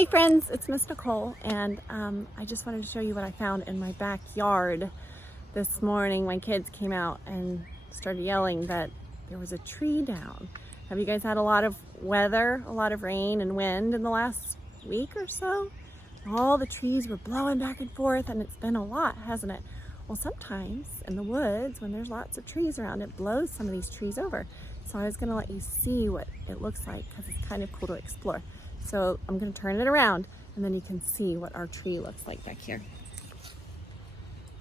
Hey friends, it's Miss Nicole, and I just wanted to show you what I found in my backyard this morning. My kids came out and started yelling that there was a tree down. Have you guys had a lot of weather, a lot of rain and wind in the last week or so? All the trees were blowing back and forth, and it's been a lot, hasn't it? Well, sometimes in the woods, when there's lots of trees around, it blows some of these trees over. So I was gonna let you see what it looks like because it's kind of cool to explore. So I'm gonna turn it around and then you can see what our tree looks like back here.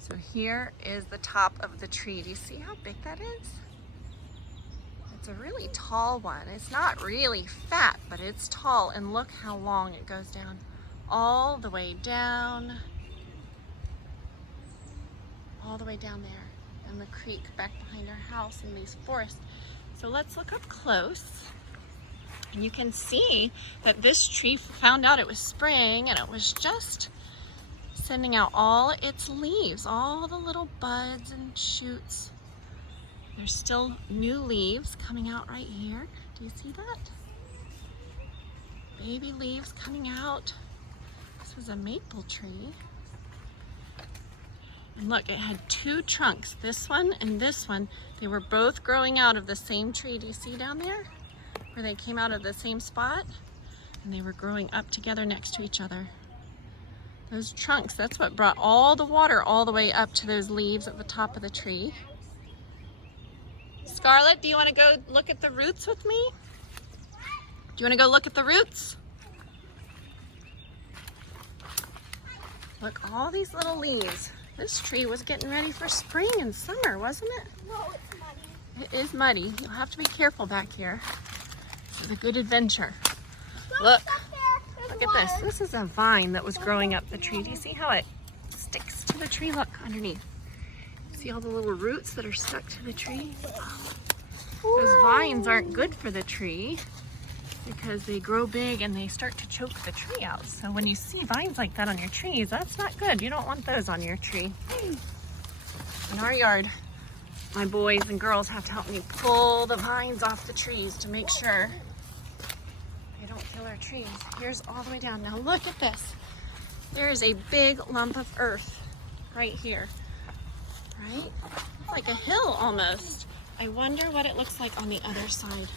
So here is the top of the tree. Do you see how big that is? It's a really tall one. It's not really fat, but it's tall, and look how long it goes down. All the way down. All the way down there. And the creek back behind our house and these forests. So let's look up close. And you can see that this tree found out it was spring and it was just sending out all its leaves, all the little buds and shoots. There's still new leaves coming out right here. Do you see that? Baby leaves coming out. This was a maple tree. And look, it had two trunks, this one and this one. They were both growing out of the same tree. Do you see down there? Where they came out of the same spot, and they were growing up together next to each other. Those trunks, that's what brought all the water all the way up to those leaves at the top of the tree. Scarlett, do you want to go look at the roots with me? Do you want to go look at the roots? Look, all these little leaves. This tree was getting ready for spring and summer, wasn't it? No, it's muddy. It is muddy. You'll have to be careful back here. This is a good adventure. Look at this. This is a vine that was growing up the tree. Do you see how it sticks to the tree? Look underneath. See all the little roots that are stuck to the tree? Those vines aren't good for the tree because they grow big and they start to choke the tree out. So when you see vines like that on your trees, that's not good. You don't want those on your tree. In our yard, my boys and girls have to help me pull the vines off the trees to make sure they don't kill our trees. Here's all the way down. Now look at this. There is a big lump of earth right here, right? It's like a hill almost. I wonder what it looks like on the other side.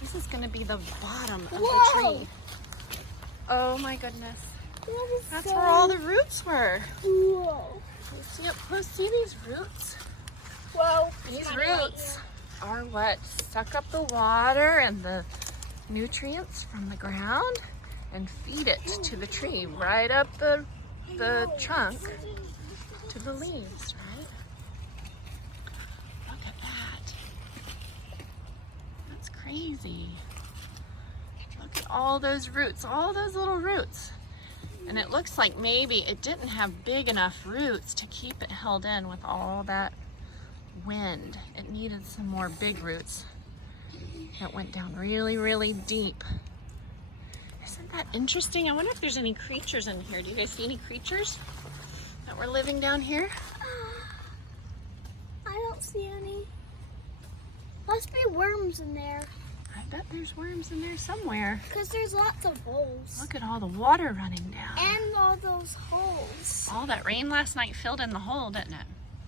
This is gonna be the bottom of the tree. Oh my goodness. That's where all the roots were. Whoa. You see up close, see these roots? Whoa. These roots are what suck up the water and the nutrients from the ground and feed it to the tree, right up the trunk to the leaves, right? Look at that. That's crazy. Look at all those roots, all those little roots. And it looks like maybe it didn't have big enough roots to keep it held in with all that wind. It needed some more big roots that went down really, really deep. Isn't that interesting? I wonder if there's any creatures in here. Do you guys see any creatures that were living down here? I don't see any. Must be worms in there. I bet there's worms in there somewhere. Because there's lots of holes. Look at all the water running down. And all those holes. All that rain last night filled in the hole, didn't it?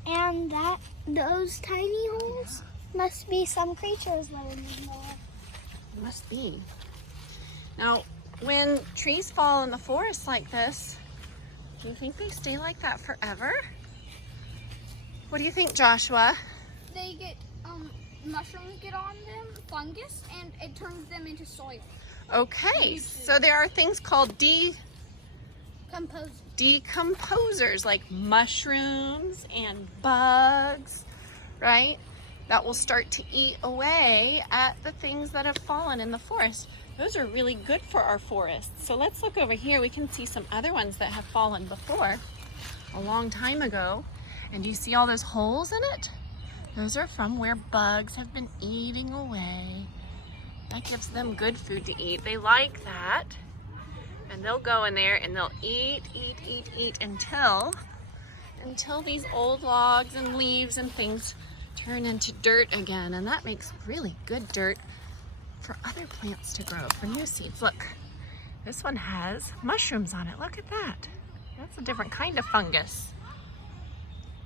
And those tiny holes must be some creatures living in there. It must be. Now, when trees fall in the forest like this, do you think they stay like that forever? What do you think, Joshua? They get mushrooms get on them, fungus, and it turns them into soil. Okay, so there are things called Compost. decomposers like mushrooms and bugs, right? That will start to eat away at the things that have fallen in the forest. Those are really good for our forests. So let's look over here. We can see some other ones that have fallen before, a long time ago. And do you see all those holes in it? Those are from where bugs have been eating away. That gives them good food to eat. They like that. And they'll go in there and they'll eat until these old logs and leaves and things turn into dirt again. And that makes really good dirt for other plants to grow, for new seeds. Look, This one has mushrooms on it. Look at that. That's a different kind of fungus.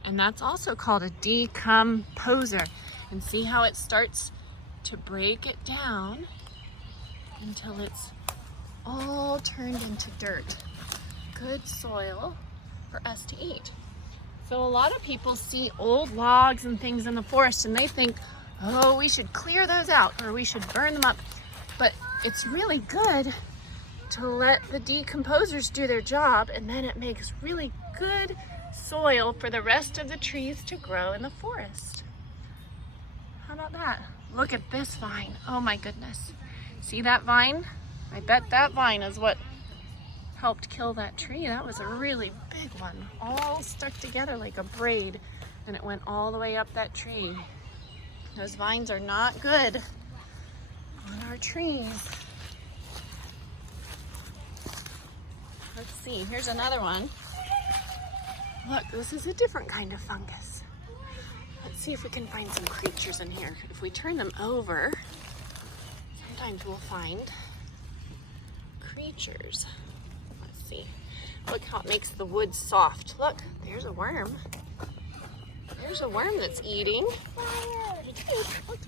And that's also called a decomposer. And see how it starts to break it down until it's all turned into dirt. Good soil for us to eat. So a lot of people see old logs and things in the forest and they think, oh, we should clear those out or we should burn them up. But it's really good to let the decomposers do their job, and then it makes really good soil for the rest of the trees to grow in the forest. How about that? Look at this vine. Oh my goodness. See that vine? I bet that vine is what helped kill that tree. That was a really big one, all stuck together like a braid, and it went all the way up that tree. Those vines are not good on our trees. Let's see, here's another one. Look, this is a different kind of fungus. Let's see if we can find some creatures in here. If we turn them over, sometimes we'll find creatures. Let's see. Look how it makes the wood soft. Look, there's a worm. There's a worm that's eating. Look,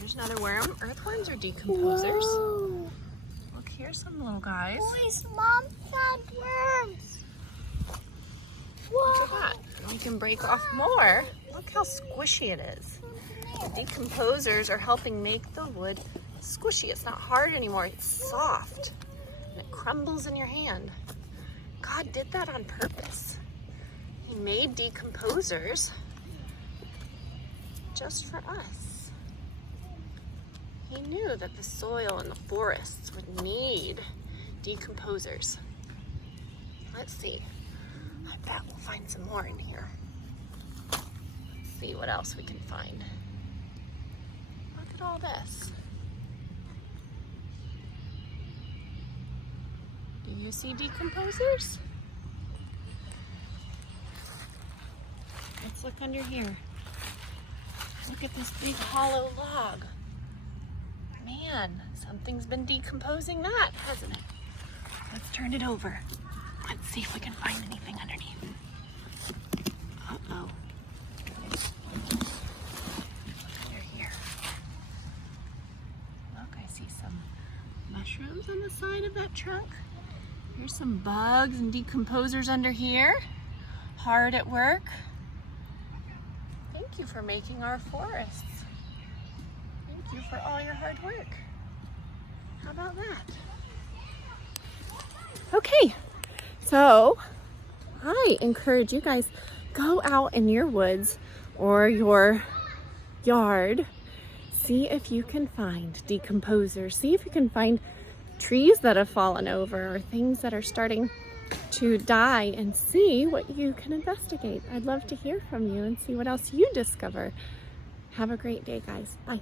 there's another worm. Earthworms are decomposers. Whoa. Look, here's some little guys. Boys, Mom found worms. Look at that. We can break off more. Look how squishy it is. The decomposers are helping make the wood squishy. It's not hard anymore. It's soft. And it crumbles in your hand. God did that on purpose. He made decomposers just for us. He knew that the soil in the forests would need decomposers. Let's see. I bet we'll find some more in here. Let's see what else we can find. Look at all this. Do you see decomposers? Let's look under here. Look at this big hollow log. Man, something's been decomposing that, hasn't it? Let's turn it over. Let's see if we can find anything underneath. Uh-oh. They're here. Look, I see some mushrooms on the side of that trunk. Here's some bugs and decomposers under here. Hard at work. Thank you for making our forests. Thank you for all your hard work. How about that? Okay, so I encourage you guys, go out in your woods or your yard, see if you can find decomposers, see if you can find trees that have fallen over or things that are starting to die, and see what you can investigate. I'd love to hear from you and see what else you discover. Have a great day, guys. Bye.